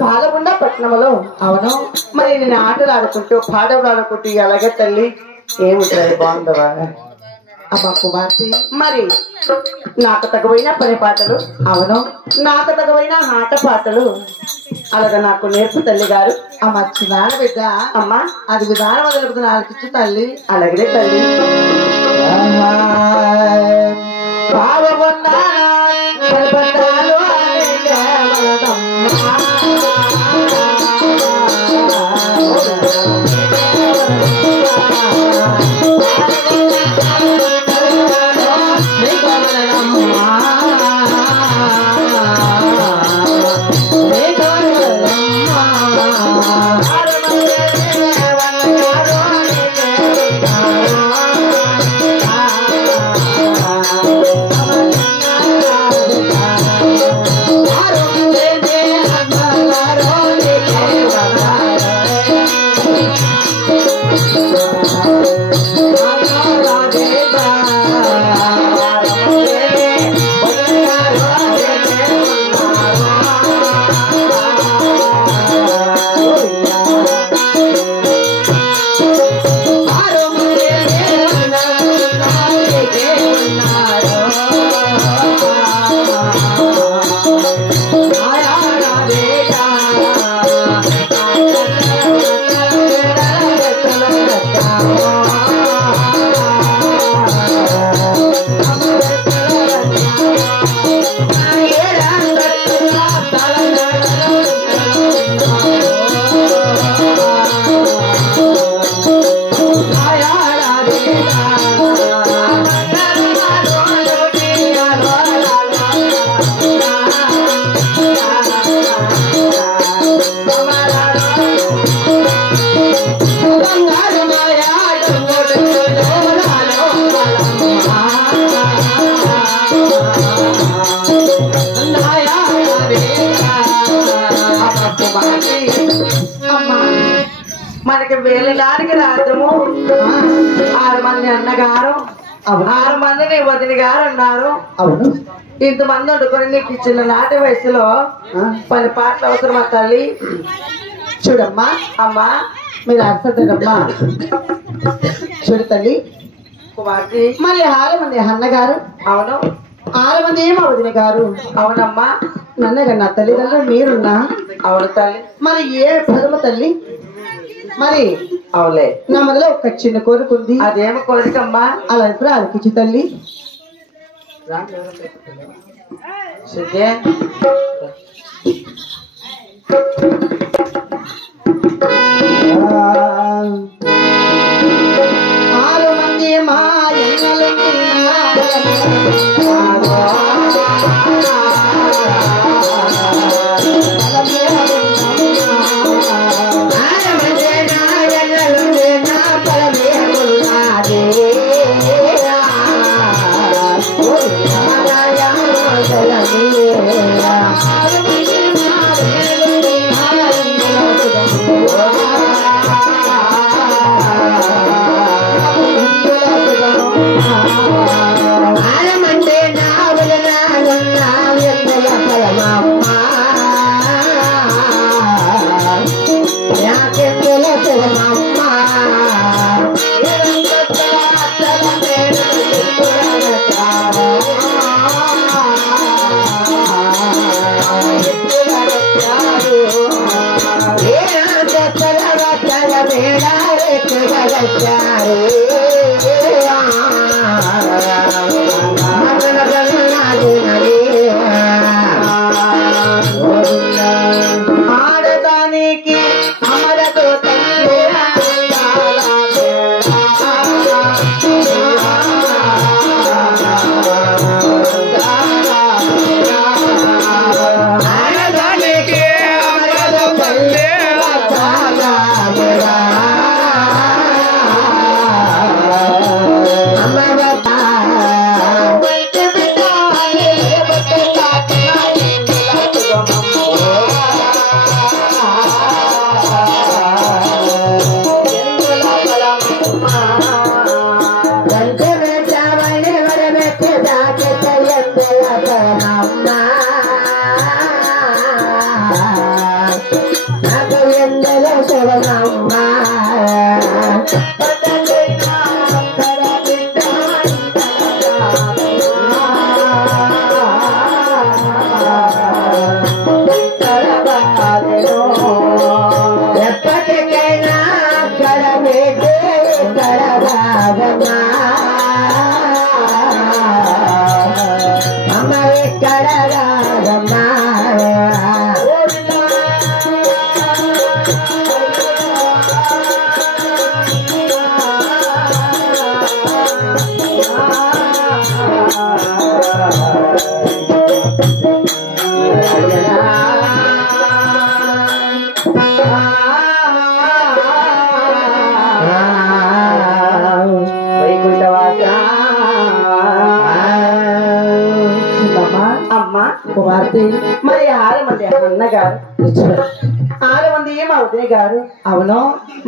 పాలగుండ పట్టణంలో అవును మరి నేను ఆటలు ఆడుకుంటూ పాటలు ఆడుకుంటూ అలాగే తల్లి ఏముంటుంది బాగుందవా అమ్మ కుమార్తె మరి నాకు తగ్గవైన పని పాటలు అవును నాకు తగ్గవైన ఆట పాటలు అలాగా నాకు నేర్పు తల్లి గారు అమ్మ చిన్న బిడ్డ అమ్మ అది విధానం వదులుకుతున్న ఆలోచించు తల్లి అలాగే తల్లి మనకి వేలడానికి రాత్రము 6 మంది అన్నగారు 6 మందిని వదిన గారు అన్నారు అవును ఇంతమంది వండుకొని నీకు ఇచ్చిన నాటి వయసులో 10 పాటలు అవసరమా తల్లి చూడమ్మా అమ్మా మీరు అర్థమమ్మా చూడు తల్లి కుమార్తె మళ్ళీ 6 మంది అన్నగారు అవును 6 మంది ఏమో వదిన గారు అవునమ్మా నన్నగా నా తల్లిదండ్రులు మీరున్నా అవును తల్లి మరి ఏ పదమ తల్లి మరి అవులే నా మొదలు ఒక చిన్న కోరుకుంది అదేమో కోరికమ్మా అలా ఇప్పుడు ఆలకించు తల్లి ఆరు మంది మా ఆడదానికి అమరతో నాకు ఎందల శరణమ్మ ఎప్పటికైనా కడబెట్టే కడబాగమా అమ్మ ఎక్కడ రాగమ్మా అమ్మా కుమార్తె మరి 6 మంది అన్నగారు 6 మంది ఏమి అవుతాయి గారు అవును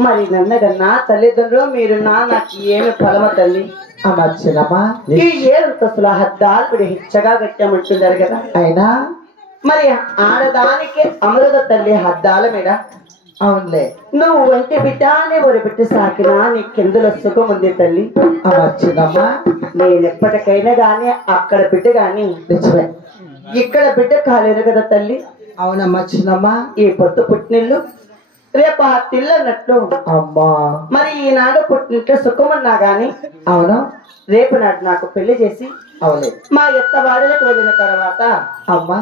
మరి నన్నగన్నా తల్లిదండ్రులు మీరున్నా నాకు ఏమి ఫలమ తల్లి అమర్చినమ్మా ఈ 7 తసుల హద్దాలు ఇప్పుడు హిచ్చగా గట్టామంటున్నారు కదా అయినా మరి ఆడదానికి అమృత తల్లి హద్దాల మీద అవునులే నువ్వు వంటి బిడ్డానే ఒరి పెట్టి సాకినా నీకెందులో సుఖం ఉంది తల్లి అమర్చినమ్మా నేను ఎప్పటికైనా గాని అక్కడ బిడ్డ గాని నిజమే ఇక్కడ బిడ్డ కాలేదు కదా తల్లి అవునమ్మా చిన్నమ్మా ఈ పొత్తు పుట్టినిల్లు రేపు ఆ తిల్లన్నట్లు అమ్మా మరి ఈనాడు పుట్టినట్లు సుఖమన్నా గాని అవును రేపు నాడు నాకు పెళ్లి చేసి అవును మా ఎత్త వాడలకు వెళ్ళిన తర్వాత అమ్మా